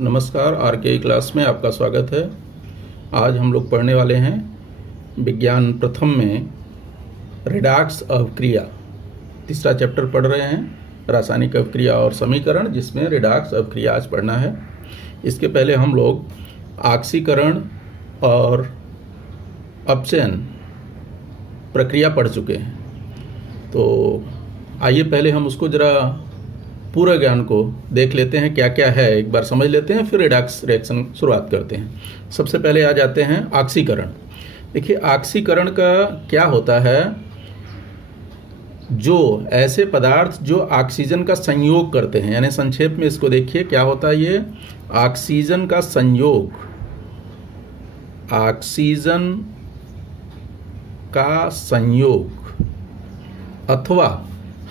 नमस्कार, R K class में आपका स्वागत है। आज हम लोग पढ़ने वाले हैं विज्ञान प्रथम में रिडॉक्स अवक्रिया। तीसरा चैप्टर पढ़ रहे हैं, रासायनिक अवक्रिया और समीकरण, जिसमें रिडॉक्स अवक्रिया आज पढ़ना है। इसके पहले हम लोग ऑक्सीकरण और अपचयन प्रक्रिया पढ़ चुके हैं। तो आइए पहले हम उसको ज़रा पूरा ज्ञान को देख लेते हैं, क्या क्या है एक बार समझ लेते हैं, फिर रिडॉक्स रिएक्शन शुरुआत करते हैं। सबसे पहले आ जाते हैं ऑक्सीकरण। देखिए, ऑक्सीकरण का क्या होता है, जो ऐसे पदार्थ जो ऑक्सीजन का संयोग करते हैं, यानी संक्षेप में इसको देखिए क्या होता है। ये ऑक्सीजन का संयोग, ऑक्सीजन का संयोग अथवा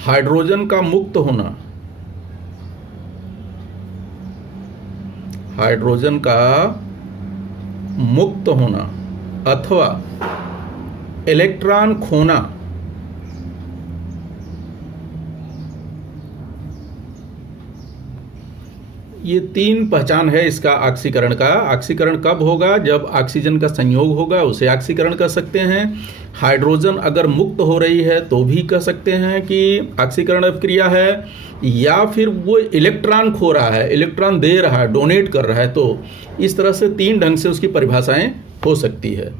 हाइड्रोजन का मुक्त होना, हाइड्रोजन का मुक्त होना अथवा इलेक्ट्रॉन खोना, ये तीन पहचान है इसका ऑक्सीकरण का। ऑक्सीकरण कब होगा? जब ऑक्सीजन का संयोग होगा, उसे ऑक्सीकरण कह सकते हैं। हाइड्रोजन अगर मुक्त हो रही है तो भी कह सकते हैं कि ऑक्सीकरण अवक्रिया है, या फिर वो इलेक्ट्रॉन खो रहा है, इलेक्ट्रॉन दे रहा है, डोनेट कर रहा है। तो इस तरह से तीन ढंग से उसकी परिभाषाएं हो सकती है।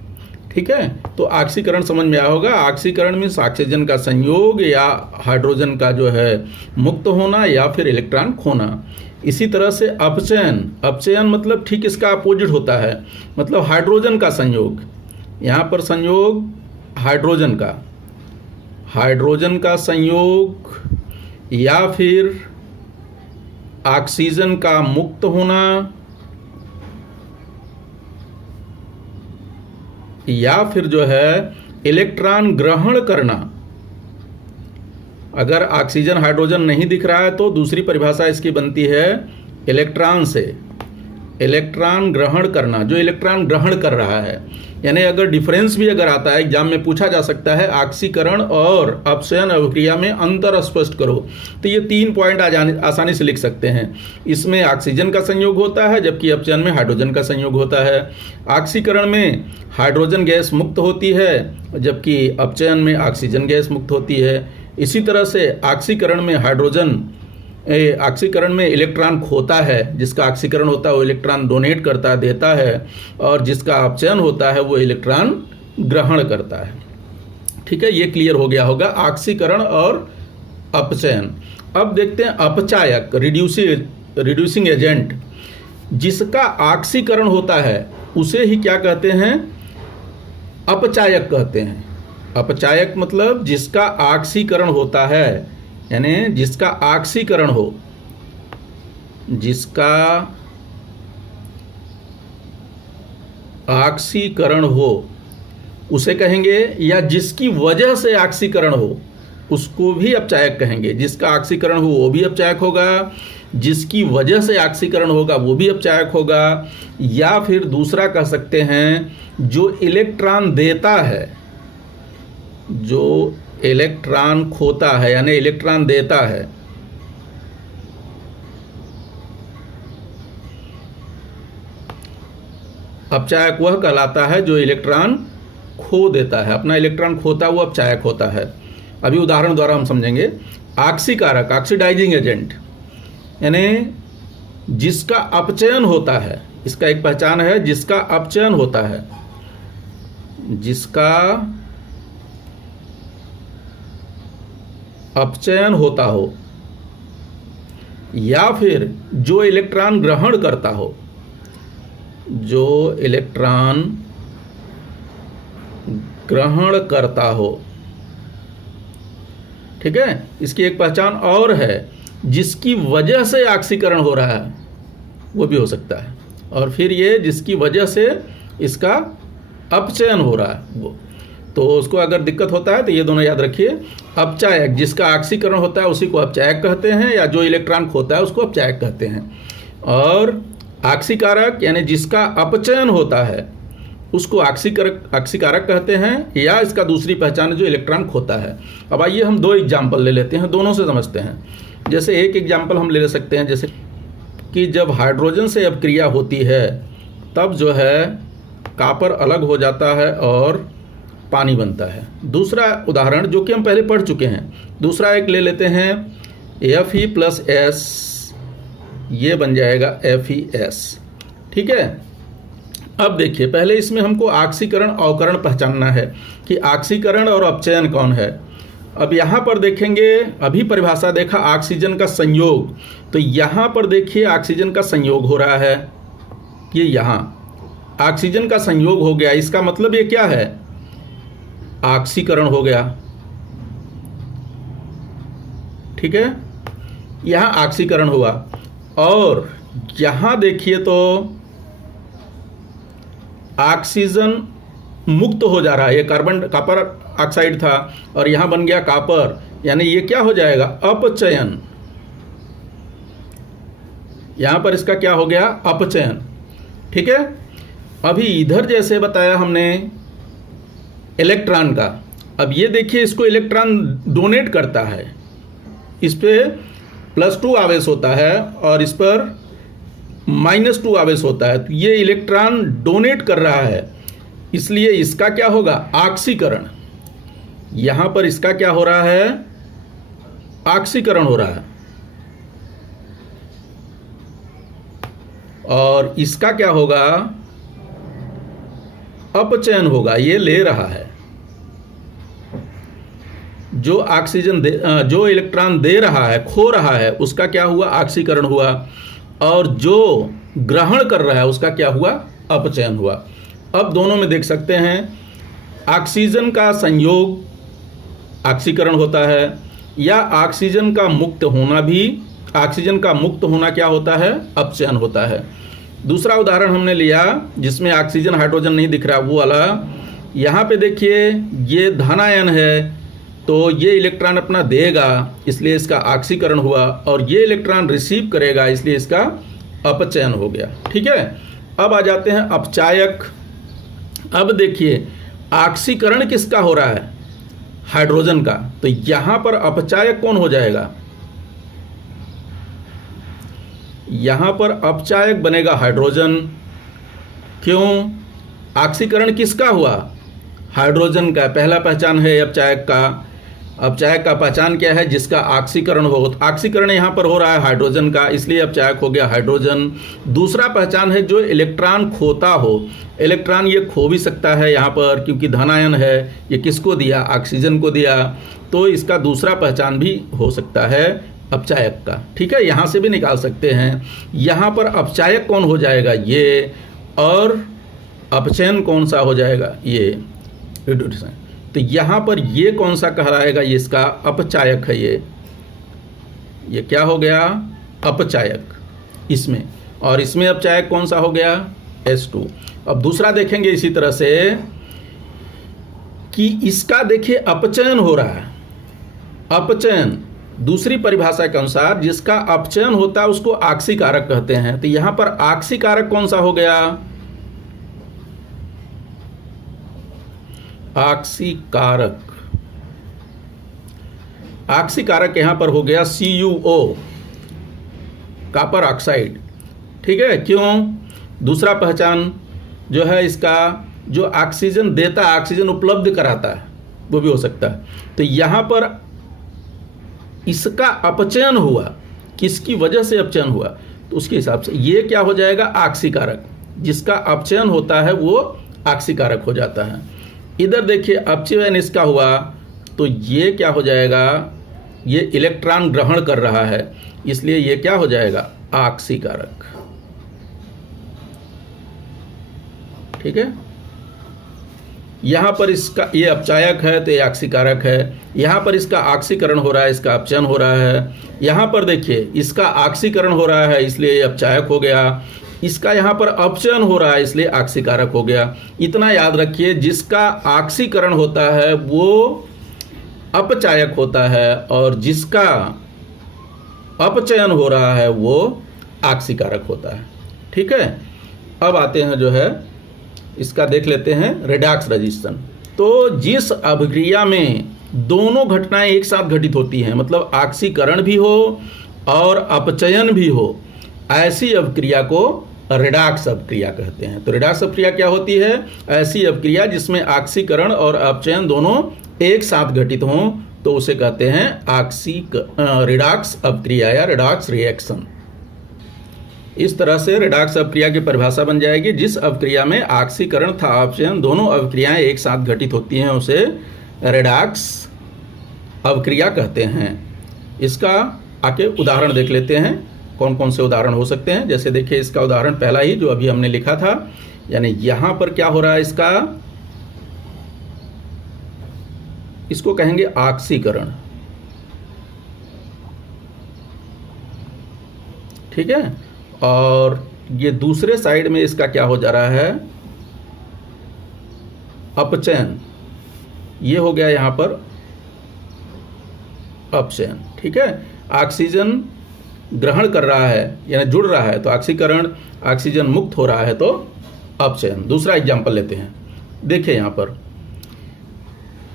ठीक है, तो ऑक्सीकरण समझ में आया होगा। ऑक्सीकरण मीन्स ऑक्सीजन का संयोग या हाइड्रोजन का जो है मुक्त होना या फिर इलेक्ट्रॉन खोना। इसी तरह से अपचयन, अपचयन मतलब ठीक इसका अपोजिट होता है, मतलब हाइड्रोजन का संयोग। यहाँ पर संयोग हाइड्रोजन का संयोग या फिर ऑक्सीजन का मुक्त होना या फिर जो है इलेक्ट्रॉन ग्रहण करना। अगर ऑक्सीजन हाइड्रोजन नहीं दिख रहा है तो दूसरी परिभाषा इसकी बनती है इलेक्ट्रॉन से, इलेक्ट्रॉन ग्रहण करना, जो इलेक्ट्रॉन ग्रहण कर रहा है। यानी अगर डिफरेंस भी अगर आता है एग्जाम में पूछा जा सकता है, ऑक्सीकरण और अपचयन अवक्रिया में अंतर स्पष्ट करो, तो ये 3 पॉइंट आसानी से लिख सकते हैं। इसमें ऑक्सीजन का संयोग होता है, जबकि अपचयन में हाइड्रोजन का संयोग होता है। ऑक्सीकरण में हाइड्रोजन गैस मुक्त होती है, जबकि अपचयन में ऑक्सीजन गैस मुक्त होती है। इसी तरह से ऑक्सीकरण में इलेक्ट्रॉन खोता है, जिसका ऑक्सीकरण होता है वो इलेक्ट्रॉन डोनेट करता है, देता है, और जिसका अपचयन होता है वो इलेक्ट्रॉन ग्रहण करता है। ठीक है, ये क्लियर हो गया होगा ऑक्सीकरण और अपचयन। अब देखते हैं अपचायक, रिड्यूसिंग एजेंट। जिसका ऑक्सीकरण होता है उसे ही क्या कहते हैं? अपचायक कहते हैं। अपचायक मतलब जिसका ऑक्सीकरण होता है, यानी जिसका ऑक्सीकरण हो, जिसका ऑक्सीकरण हो उसे कहेंगे, या जिसकी वजह से ऑक्सीकरण हो उसको भी अपचायक कहेंगे। जिसका ऑक्सीकरण हो वो भी अपचायक होगा, जिसकी वजह से ऑक्सीकरण होगा वो भी अपचायक होगा, या फिर दूसरा कह सकते हैं जो इलेक्ट्रॉन देता है, जो इलेक्ट्रॉन खोता है यानी इलेक्ट्रॉन देता है। अपचायक वह कहलाता है जो इलेक्ट्रॉन खो देता है, अपना इलेक्ट्रॉन खोता हुआ अपचायक होता है। अभी उदाहरण द्वारा हम समझेंगे। ऑक्सीकारक, ऑक्सीडाइजिंग एजेंट, यानी जिसका अपचयन होता है, इसका एक पहचान है, जिसका अपचयन होता है, जिसका अपचयन होता हो, या फिर जो इलेक्ट्रॉन ग्रहण करता हो, जो इलेक्ट्रॉन ग्रहण करता हो। ठीक है, इसकी एक पहचान और है, जिसकी वजह से ऑक्सीकरण हो रहा है वो भी हो सकता है, और फिर ये जिसकी वजह से इसका अपचयन हो रहा है वो। तो उसको अगर दिक्कत होता है तो ये दोनों याद रखिए। अपचायक, जिसका ऑक्सीकरण होता है उसी को अपचायक कहते हैं, या जो इलेक्ट्रॉन खोता है उसको अपचायक कहते हैं। और ऑक्सीकारक यानी जिसका अपचयन होता है उसको ऑक्सीकारक कहते हैं, या इसका दूसरी पहचान है जो इलेक्ट्रॉन खोता है। अब आइए हम 2 एग्जाम्पल ले लेते हैं, दोनों से समझते हैं। जैसे एक एग्जाम्पल हम ले सकते हैं, जैसे कि जब हाइड्रोजन से अपक्रिया होती है तब जो है कॉपर अलग हो जाता है और पानी बनता है। दूसरा उदाहरण जो कि हम पहले पढ़ चुके हैं, दूसरा एक ले लेते हैं Fe+S, ये बन जाएगा FeS। ठीक है, अब देखिए पहले इसमें हमको ऑक्सीकरण अवकरण पहचानना है कि ऑक्सीकरण और अपचयन कौन है। अब यहाँ पर देखेंगे, अभी परिभाषा देखा ऑक्सीजन का संयोग, तो यहाँ पर देखिए ऑक्सीजन का संयोग हो रहा है, ये यहाँ ऑक्सीजन का संयोग हो गया, इसका मतलब ये क्या है, ऑक्सीकरण हो गया। ठीक है, यहाँ ऑक्सीकरण हुआ और यहाँ देखिए तो ऑक्सीजन मुक्त हो जा रहा है, ये कॉपर ऑक्साइड था और यहाँ बन गया कॉपर, यानी ये क्या हो जाएगा, अपचयन। यहाँ पर इसका क्या हो गया, अपचयन। ठीक है, अभी इधर जैसे बताया हमने इलेक्ट्रॉन का, अब ये देखिए इसको इलेक्ट्रॉन डोनेट करता है, इस पे +2 आवेश होता है और इस पर -2 आवेश होता है, तो ये इलेक्ट्रॉन डोनेट कर रहा है, इसलिए इसका क्या होगा, ऑक्सीकरण। यहाँ पर इसका क्या हो रहा है, ऑक्सीकरण हो रहा है और इसका क्या होगा, अपचयन होगा, ये ले रहा है। जो ऑक्सीजन जो इलेक्ट्रॉन दे रहा है, खो रहा है, उसका क्या हुआ, ऑक्सीकरण हुआ और जो ग्रहण कर रहा है उसका क्या हुआ, अपचयन हुआ। अब दोनों में देख सकते हैं ऑक्सीजन का संयोग ऑक्सीकरण होता है या ऑक्सीजन का मुक्त होना भी, ऑक्सीजन का मुक्त होना क्या होता है, अपचयन होता है। दूसरा उदाहरण हमने लिया जिसमें ऑक्सीजन हाइड्रोजन नहीं दिख रहा, वो वाला, यहाँ पे देखिए ये धनायन है तो ये इलेक्ट्रॉन अपना देगा, इसलिए इसका ऑक्सीकरण हुआ और ये इलेक्ट्रॉन रिसीव करेगा, इसलिए इसका अपचयन हो गया। ठीक है, अब आ जाते हैं अपचायक। अब देखिए ऑक्सीकरण किसका हो रहा है, हाइड्रोजन का, तो यहाँ पर अपचायक कौन हो जाएगा, यहाँ पर अपचायक बनेगा हाइड्रोजन। क्यों, ऑक्सीकरण किसका हुआ, हाइड्रोजन का, पहला पहचान है अपचायक का। अपचायक का पहचान क्या है, जिसका ऑक्सीकरण हो, ऑक्सीकरण यहाँ पर हो रहा है हाइड्रोजन का, इसलिए अपचायक हो गया हाइड्रोजन। दूसरा पहचान है जो इलेक्ट्रॉन खोता हो, इलेक्ट्रॉन ये खो भी सकता है यहाँ पर, क्योंकि धनायन है, ये किसको दिया, ऑक्सीजन को दिया, तो इसका दूसरा पहचान भी हो सकता है अपचायक का। ठीक है, यहाँ से भी निकाल सकते हैं। यहाँ पर अपचायक कौन हो जाएगा, ये, और अपचयन कौन सा हो जाएगा, ये रिड्यूसेशन। तो यहाँ पर ये कौन सा कहलाएगा, ये इसका अपचायक है, ये क्या हो गया, अपचायक इसमें, और इसमें अपचायक कौन सा हो गया, H2। अब दूसरा देखेंगे इसी तरह से कि इसका देखिए अपचयन हो रहा है, अपचयन दूसरी परिभाषा के अनुसार जिसका अपचयन होता है उसको ऑक्सीकारक कहते हैं। तो यहाँ पर ऑक्सीकारक कौन सा हो गया, ऑक्सीकारक, ऑक्सीकारक यहाँ पर हो गया CuO, कॉपर ऑक्साइड। ठीक है, क्यों, दूसरा पहचान जो है इसका, जो ऑक्सीजन देता है, ऑक्सीजन उपलब्ध कराता है, वो भी हो सकता है। तो यहाँ पर इसका अपचयन हुआ, किसकी वजह से अपचयन हुआ, तो उसके हिसाब से ये क्या हो जाएगा, ऑक्सीकारक। जिसका अपचयन होता है वो ऑक्सीकारक हो जाता है। इधर देखिए अपचयन इसका हुआ तो ये क्या हो जाएगा, ये इलेक्ट्रॉन ग्रहण कर रहा है, इसलिए ये क्या हो जाएगा, ऑक्सीकारक। ठीक है, यहाँ पर इसका ये अपचायक है तो ये ऑक्सीकारक है, यहाँ पर इसका ऑक्सीकरण हो रहा है, इसका अपचयन हो रहा है। यहाँ पर देखिए इसका ऑक्सीकरण हो रहा है इसलिए ये अपचायक हो गया, इसका यहाँ पर अपचयन हो रहा है इसलिए ऑक्सीकारक हो गया। इतना याद रखिए, जिसका ऑक्सीकरण होता है वो अपचायक होता है और जिसका अपचयन हो रहा है वो ऑक्सीकारक होता है। ठीक है, अब आते हैं जो है इसका देख लेते हैं रेडॉक्स रजिस्ट्रेशन। तो जिस अभिक्रिया में दोनों घटनाएं एक साथ घटित होती हैं, मतलब ऑक्सीकरण भी हो और अपचयन भी हो, ऐसी अवक्रिया को रिडॉक्स अवक्रिया कहते हैं। तो रिडॉक्स अवक्रिया क्या होती है? ऐसी अवक्रिया जिसमें ऑक्सीकरण और अपचयन दोनों एक साथ घटित हों, तो उसे कहते हैं रिडॉक्स अवक्रिया या रिडॉक्स रिएक्शन। इस तरह से रिडॉक्स अवक्रिया की परिभाषा बन जाएगी, जिस अवक्रिया में ऑक्सीकरण तथा अपचयन दोनों अवक्रियाएं एक साथ घटित होती हैं उसे रिडॉक्स अवक्रिया कहते हैं। इसका आके उदाहरण देख लेते हैं, कौन कौन से उदाहरण हो सकते हैं। जैसे देखिए इसका उदाहरण पहला ही जो अभी हमने लिखा था, यानी यहां पर क्या हो रहा है, इसको कहेंगे ऑक्सीकरण, ठीक है। और ये दूसरे साइड में इसका क्या हो जा रहा है, अपचयन। ये हो गया यहां पर अपचयन, ठीक है। ऑक्सीजन ग्रहण कर रहा है यानी जुड़ रहा है तो ऑक्सीकरण, ऑक्सीजन मुक्त हो रहा है तो अपचयन। दूसरा एग्जांपल लेते हैं। देखिए यहां पर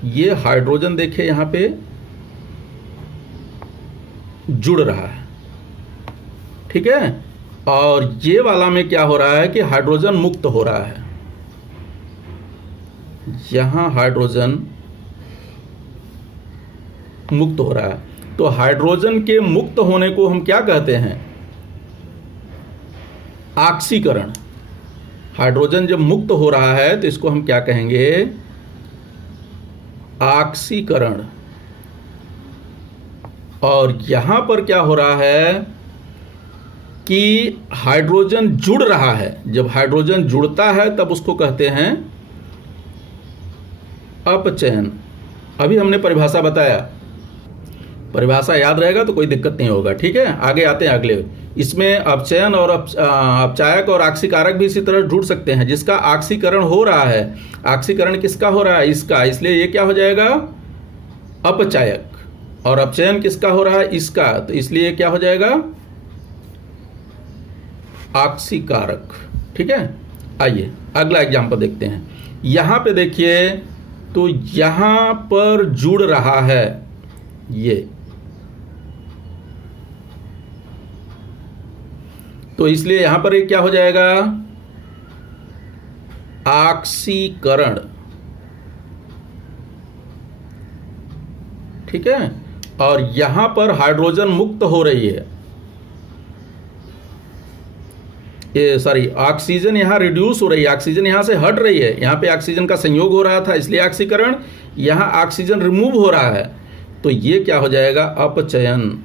ये हाइड्रोजन, देखिए यहां पे जुड़ रहा है, ठीक है। और ये वाला में क्या हो रहा है कि हाइड्रोजन मुक्त हो रहा है। यहां हाइड्रोजन मुक्त हो रहा है, तो हाइड्रोजन के मुक्त होने को हम क्या कहते हैं, ऑक्सीकरण। हाइड्रोजन जब मुक्त हो रहा है तो इसको हम क्या कहेंगे, ऑक्सीकरण। और यहां पर क्या हो रहा है कि हाइड्रोजन जुड़ रहा है। जब हाइड्रोजन जुड़ता है तब उसको कहते हैं अपचयन। अभी हमने परिभाषा बताया, परिभाषा याद रहेगा तो कोई दिक्कत नहीं होगा, ठीक है। आगे आते हैं अगले। इसमें अपचयन और अपचायक और ऑक्सीकारक भी इसी तरह जुड़ सकते हैं। जिसका ऑक्सीकरण हो रहा है, ऑक्सीकरण किसका हो रहा है, इसका, इसलिए ये क्या हो जाएगा, अपचायक। और अपचयन किसका हो रहा है, इसका, तो इसलिए क्या हो जाएगा, ऑक्सीकारक, ठीक है। आइए अगला एग्जांपल देखते हैं। यहां पे देखिए तो यहां पर जुड़ रहा है ये, तो इसलिए यहां पर ये क्या हो जाएगा, ऑक्सीकरण, ठीक है। और यहां पर हाइड्रोजन मुक्त हो रही है, ये सॉरी ऑक्सीजन यहां रिड्यूस हो रही है, ऑक्सीजन यहां से हट रही है। यहां पे ऑक्सीजन का संयोग हो रहा था इसलिए ऑक्सीकरण, यहां ऑक्सीजन रिमूव हो रहा है तो ये क्या हो जाएगा, अपचयन,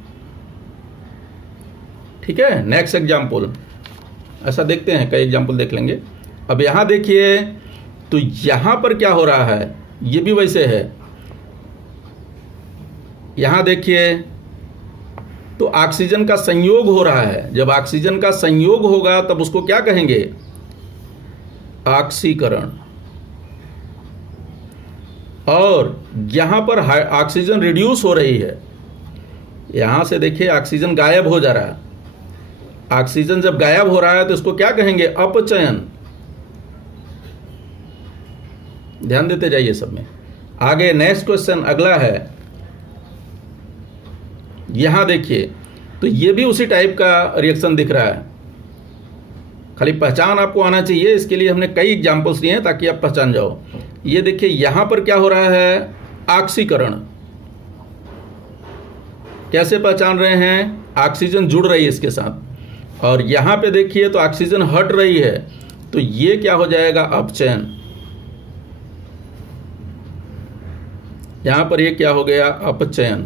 ठीक है। नेक्स्ट एग्जाम्पल, ऐसा देखते हैं, कई एग्जाम्पल देख लेंगे। अब यहां देखिए तो यहां पर क्या हो रहा है, ये भी वैसे है। यहां देखिए तो ऑक्सीजन का संयोग हो रहा है। जब ऑक्सीजन का संयोग होगा तब उसको क्या कहेंगे, ऑक्सीकरण। और यहां पर ऑक्सीजन रिड्यूस हो रही है, यहां से देखिए ऑक्सीजन गायब हो जा रहा है। ऑक्सीजन जब गायब हो रहा है तो इसको क्या कहेंगे, अपचयन। ध्यान देते जाइए सब में। आगे नेक्स्ट क्वेश्चन अगला है। यहां देखिए तो ये भी उसी टाइप का रिएक्शन दिख रहा है, खाली पहचान आपको आना चाहिए। इसके लिए हमने कई एग्जांपल्स लिए हैं ताकि आप पहचान जाओ। ये देखिए यहां पर क्या हो रहा है, ऑक्सीकरण। कैसे पहचान रहे हैं, ऑक्सीजन जुड़ रही है इसके साथ। और यहां पे देखिए तो ऑक्सीजन हट रही है तो ये क्या हो जाएगा, अपचयन। यहां पर ये क्या हो गया, अपचयन।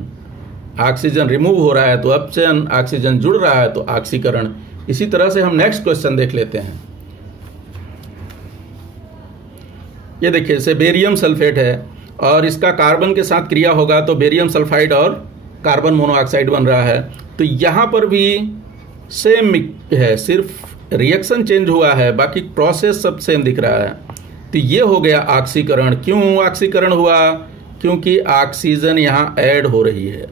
ऑक्सीजन रिमूव हो रहा है तो अपचयन, ऑक्सीजन जुड़ रहा है तो ऑक्सीकरण। इसी तरह से हम नेक्स्ट क्वेश्चन देख लेते हैं। ये देखिए जैसे बेरियम सल्फेट है और इसका कार्बन के साथ क्रिया होगा तो बेरियम सल्फाइड और कार्बन मोनोऑक्साइड बन रहा है। तो यहाँ पर भी सेम है, सिर्फ रिएक्शन चेंज हुआ है, बाकी प्रोसेस सब सेम दिख रहा है। तो ये हो गया ऑक्सीकरण। क्यों ऑक्सीकरण हुआ, क्योंकि ऑक्सीजन यहाँ ऐड हो रही है,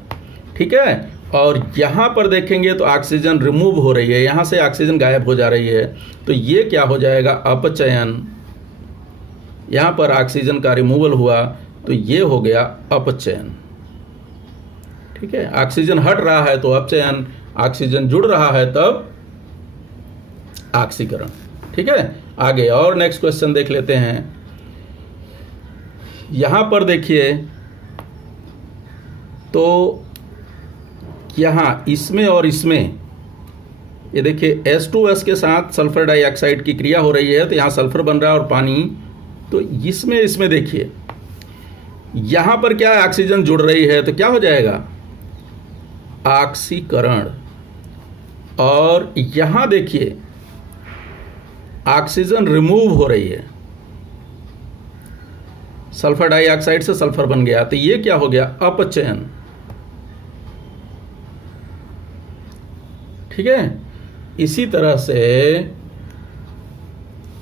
ठीक है। और यहाँ पर देखेंगे तो ऑक्सीजन रिमूव हो रही है, यहाँ से ऑक्सीजन गायब हो जा रही है तो ये क्या हो जाएगा, अपचयन। यहाँ पर ऑक्सीजन का रिमूवल हुआ तो ये हो गया अपचयन, ठीक है। ऑक्सीजन हट रहा है तो अपचयन, ऑक्सीजन जुड़ रहा है तब ऑक्सीकरण। ठीक है, आगे और नेक्स्ट क्वेश्चन देख लेते हैं। यहां पर देखिए, तो यहां इसमें और इसमें ये देखिए H2S के साथ सल्फर डाइऑक्साइड की क्रिया हो रही है, तो यहां सल्फर बन रहा है और पानी। तो इसमें देखिए यहां पर क्या है, ऑक्सीजन जुड़ रही है, तो क्या हो जाएगा, ऑक्सीकरण। और यहां देखिए ऑक्सीजन रिमूव हो रही है, सल्फर डाइऑक्साइड से सल्फर बन गया, तो ये क्या हो गया, अपचयन। ठीक है, इसी तरह से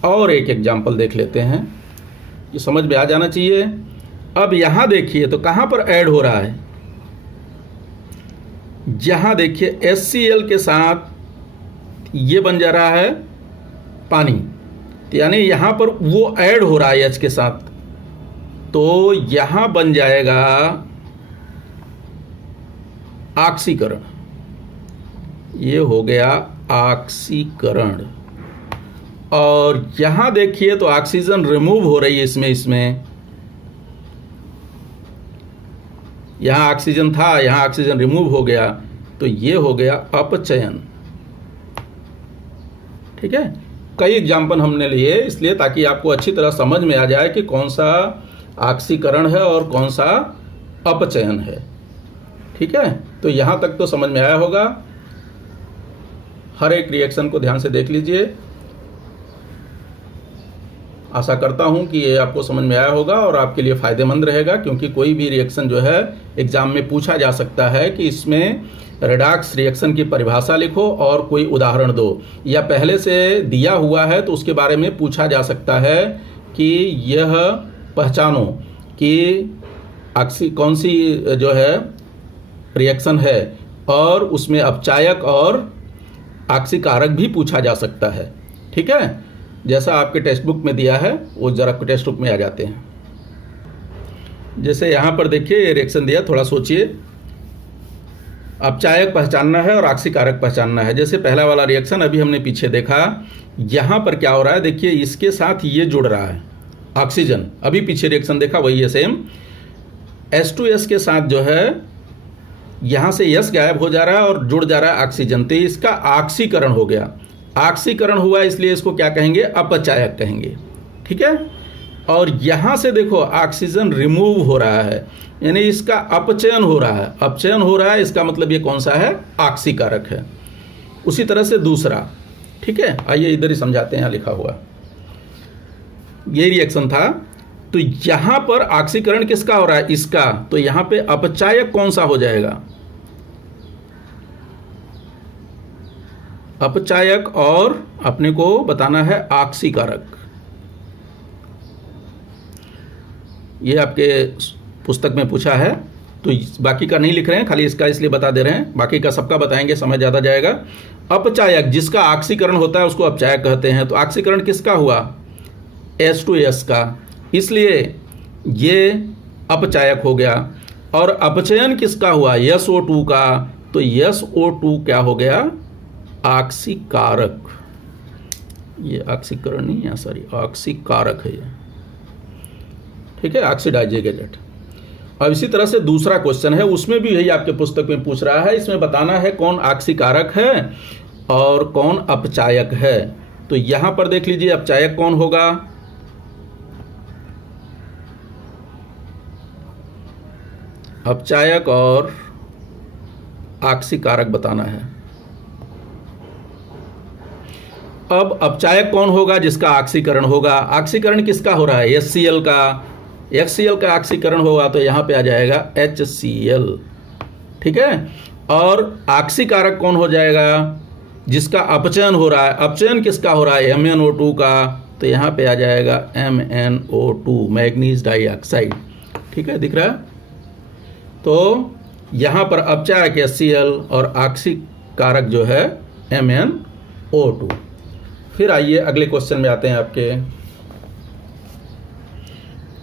और एक एग्जाम्पल देख लेते हैं, ये समझ में आ जाना चाहिए। अब यहां देखिए तो कहां पर ऐड हो रहा है, यहां देखिए HCl के साथ ये बन जा रहा है पानी, तो यानी यहां पर वो ऐड हो रहा है H के साथ, तो यहां बन जाएगा ऑक्सीकरण। ये हो गया ऑक्सीकरण। और यहां देखिए तो ऑक्सीजन रिमूव हो रही है इसमें यहां ऑक्सीजन था, यहां ऑक्सीजन रिमूव हो गया, तो ये हो गया अपचयन। ठीक है, कई एग्जाम्पल हमने लिए इसलिए ताकि आपको अच्छी तरह समझ में आ जाए कि कौन सा ऑक्सीकरण है और कौन सा अपचयन है। ठीक है, तो यहां तक तो समझ में आया होगा। हर एक रिएक्शन को ध्यान से देख लीजिए। आशा करता हूं कि ये आपको समझ में आया होगा और आपके लिए फ़ायदेमंद रहेगा, क्योंकि कोई भी रिएक्शन जो है एग्जाम में पूछा जा सकता है कि इसमें रेडॉक्स रिएक्शन की परिभाषा लिखो और कोई उदाहरण दो, या पहले से दिया हुआ है तो उसके बारे में पूछा जा सकता है कि यह पहचानो कि कौन सी जो है रिएक्शन है, और उसमें अपचायक और ऑक्सीकारक भी पूछा जा सकता है। ठीक है, जैसा आपके टेक्स्ट बुक में दिया है वो जरा टेक्स्ट बुक में आ जाते हैं। जैसे यहाँ पर देखिए ये रिएक्शन दिया, थोड़ा सोचिए। अपचायक पहचानना है और ऑक्सीकारक पहचानना है। जैसे पहला वाला रिएक्शन अभी हमने पीछे देखा, यहाँ पर क्या हो रहा है, देखिए इसके साथ ये जुड़ रहा है ऑक्सीजन। अभी पीछे रिएक्शन देखा वही है सेम, H2S के साथ जो है यहाँ से S गायब हो जा रहा है और जुड़ जा रहा है ऑक्सीजन, तो इसका ऑक्सीकरण हो गया। ऑक्सीकरण हुआ इसलिए इसको क्या कहेंगे, अपचायक कहेंगे। ठीक है, और यहाँ से देखो ऑक्सीजन रिमूव हो रहा है, यानी इसका अपचयन हो रहा है। अपचयन हो रहा है इसका मतलब ये कौन सा है, ऑक्सीकारक है। उसी तरह से दूसरा, ठीक है, आइए इधर ही समझाते हैं, यहाँ लिखा हुआ ये रिएक्शन था। तो यहाँ पर ऑक्सीकरण किसका हो रहा है, इसका, तो यहाँ पे अपचायक कौन सा हो जाएगा, अपचायक, और अपने को बताना है ऑक्सीकारक। ये आपके पुस्तक में पूछा है, तो बाकी का नहीं लिख रहे हैं, खाली इसका इसलिए बता दे रहे हैं, बाकी का सबका बताएंगे, समय ज़्यादा जाएगा। अपचायक जिसका ऑक्सीकरण होता है उसको अपचायक कहते हैं। तो ऑक्सीकरण किसका हुआ, H2S का, इसलिए ये अपचायक हो गया। और अपचयन किसका हुआ, SO2 का, तो SO2 क्या हो गया, ऑक्सीकारक। ये ऑक्सीकरण नहीं है, सॉरी, ऑक्सीकारक है ये। ठीक है, ऑक्सीडाइजिंग एजेंट। अब इसी तरह से दूसरा क्वेश्चन है, उसमें भी यही आपके पुस्तक में पूछ रहा है, इसमें बताना है कौन ऑक्सीकारक है और कौन अपचायक है। तो यहां पर देख लीजिए अपचायक कौन होगा, अपचायक और ऑक्सीकारक बताना है। अब अपचायक कौन होगा, जिसका ऑक्सीकरण होगा। ऑक्सीकरण किसका हो रहा है, HCl का। HCl का ऑक्सीकरण होगा तो यहाँ पे आ जाएगा HCl। ठीक है, और ऑक्सीकारक कौन हो जाएगा, जिसका अपचयन हो रहा है। अपचयन किसका हो रहा है, MnO2 का, तो यहाँ पे आ जाएगा MnO2, मैग्नीज डाइऑक्साइड। ठीक है, दिख रहा है। तो यहाँ पर अपचायक HCl और ऑक्सीकारक जो है MnO2। फिर आइए अगले क्वेश्चन में आते हैं आपके।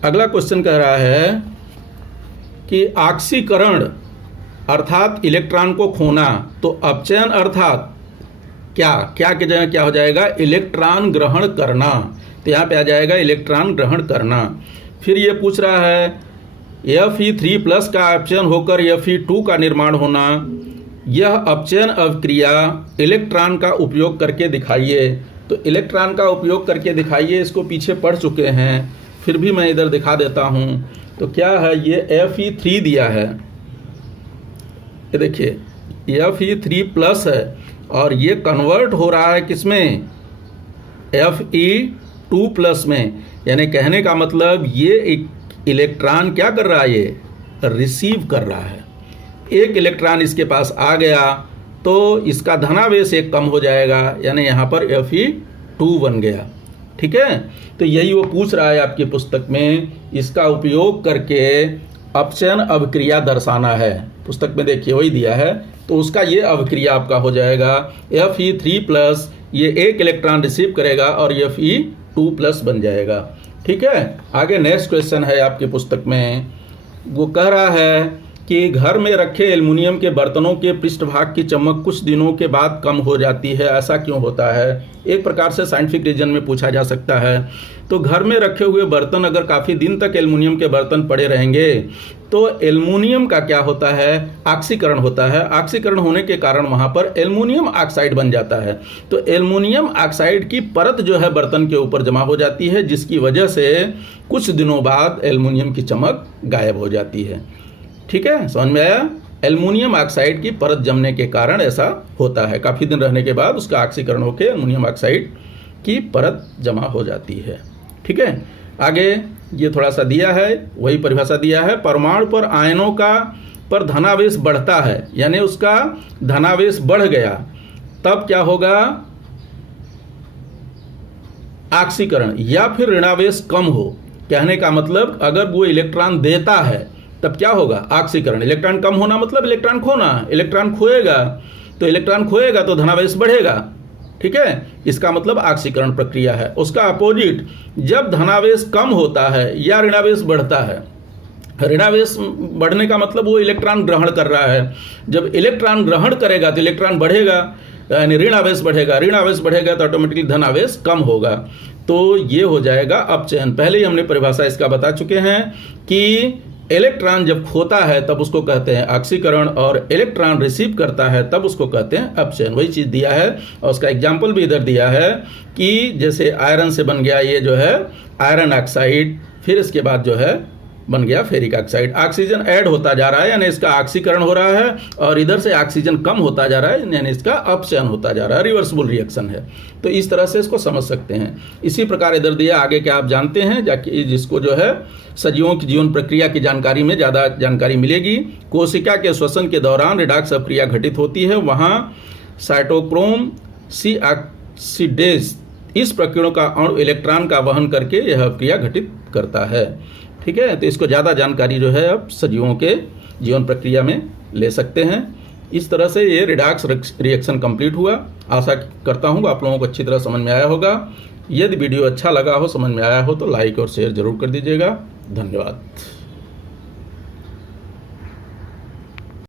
अगला क्वेश्चन कह रहा है कि ऑक्सीकरण अर्थात इलेक्ट्रॉन को खोना, तो अपचयन अर्थात क्या की जगह क्या हो जाएगा, इलेक्ट्रॉन ग्रहण करना। तो यहाँ पे आ जाएगा इलेक्ट्रॉन ग्रहण करना। फिर ये पूछ रहा है Fe3+ का अपचयन होकर Fe2 का निर्माण होना। यह अपचयन अभिक्रिया इलेक्ट्रॉन का उपयोग करके दिखाइए। तो इलेक्ट्रॉन का उपयोग करके दिखाइए, इसको पीछे पढ़ चुके हैं, फिर भी मैं इधर दिखा देता हूँ। तो क्या है, ये Fe3 दिया है, ये देखिए Fe3+ है और ये कन्वर्ट हो रहा है किसमें, Fe2+ में। यानी कहने का मतलब ये एक इलेक्ट्रॉन क्या कर रहा है, ये रिसीव कर रहा है। एक इलेक्ट्रॉन इसके पास आ गया तो इसका धनावेश एक कम हो जाएगा, यानी यहाँ पर Fe2 बन गया। ठीक है, तो यही वो पूछ रहा है आपकी पुस्तक में, इसका उपयोग करके अपचयन अभिक्रिया दर्शाना है। पुस्तक में देखिए वही दिया है, तो उसका ये अभिक्रिया आपका हो जाएगा Fe3+, ये एक इलेक्ट्रॉन रिसीव करेगा और Fe2+ बन जाएगा। ठीक है, आगे नेक्स्ट क्वेश्चन है आपकी पुस्तक में, वो कह रहा है कि घर में रखे एल्युमिनियम के बर्तनों के पृष्ठभाग की चमक कुछ दिनों के बाद कम हो जाती है, ऐसा क्यों होता है। एक प्रकार से साइंटिफिक रीजन में पूछा जा सकता है। तो घर में रखे हुए बर्तन अगर काफ़ी दिन तक एल्युमिनियम के बर्तन पड़े रहेंगे तो एल्युमिनियम का क्या होता है, ऑक्सीकरण होता है। ऑक्सीकरण होने के कारण वहाँ पर एल्युमिनियम ऑक्साइड बन जाता है। तो एल्युमिनियम ऑक्साइड की परत जो है बर्तन के ऊपर जमा हो जाती है, जिसकी वजह से कुछ दिनों बाद एल्युमिनियम की चमक गायब हो जाती है। ठीक है, समझ में आया। एल्युमिनियम ऑक्साइड की परत जमने के कारण ऐसा होता है, काफ़ी दिन रहने के बाद उसका ऑक्सीकरण होकर एल्युमिनियम ऑक्साइड की परत जमा हो जाती है। ठीक है, आगे ये थोड़ा सा दिया है, वही परिभाषा दिया है। परमाणु पर आयनों का पर धनावेश बढ़ता है, यानी उसका धनावेश बढ़ गया, तब क्या होगा, ऑक्सीकरण। या फिर ऋणावेश कम हो, कहने का मतलब अगर वो इलेक्ट्रॉन देता है तब क्या होगा, ऑक्सीकरण। इलेक्ट्रॉन कम होना मतलब इलेक्ट्रॉन खोना, इलेक्ट्रॉन खोएगा, तो इलेक्ट्रॉन खोएगा तो धनावेश बढ़ेगा। ठीक है, इसका मतलब ऑक्सीकरण प्रक्रिया है। उसका अपोजिट, जब धनावेश कम होता है या ऋणावेश बढ़ता है, ऋणावेश बढ़ने का मतलब वो इलेक्ट्रॉन ग्रहण कर रहा है, जब इलेक्ट्रॉन ग्रहण करेगा तो इलेक्ट्रॉन बढ़ेगा, यानी ऋणावेश बढ़ेगा, ऋणावेश बढ़ेगा तो ऑटोमेटिकली धनावेश कम होगा। तो ये हो जाएगा अपचयन। पहले ही हमने परिभाषा इसका बता चुके हैं कि इलेक्ट्रॉन जब खोता है तब उसको कहते हैं ऑक्सीकरण, और इलेक्ट्रॉन रिसीव करता है तब उसको कहते हैं अपचयन। वही चीज़ दिया है और उसका एग्जाम्पल भी इधर दिया है कि जैसे आयरन से बन गया ये जो है आयरन ऑक्साइड, फिर इसके बाद जो है बन गया फेरिक ऑक्साइड। ऑक्सीजन ऐड होता जा रहा है, यानी इसका ऑक्सीकरण हो रहा है, और इधर से ऑक्सीजन कम होता जा रहा है, यानी इसका अपचयन होता जा रहा है, रिवर्सिबल रिएक्शन है। तो इस तरह से इसको समझ सकते हैं। इसी प्रकार इधर दिया, आगे क्या आप जानते हैं, जाकि जिसको जो है सजीवों की जीवन प्रक्रिया की जानकारी में ज़्यादा जानकारी मिलेगी। कोशिका के श्वसन के दौरान रिडॉक्स अभिक्रिया घटित होती है, वहाँ साइटोक्रोम सी ऑक्सीडेज इस प्रक्रिया का अणु इलेक्ट्रॉन का वहन करके यह अभिक्रिया घटित करता है। ठीक है, तो इसको ज़्यादा जानकारी जो है आप सजीवों के जीवन प्रक्रिया में ले सकते हैं। इस तरह से ये रिडॉक्स रिएक्शन कंप्लीट हुआ। आशा करता हूँ आप लोगों को अच्छी तरह समझ में आया होगा। यदि वीडियो अच्छा लगा हो, समझ में आया हो, तो लाइक और शेयर जरूर कर दीजिएगा। धन्यवाद।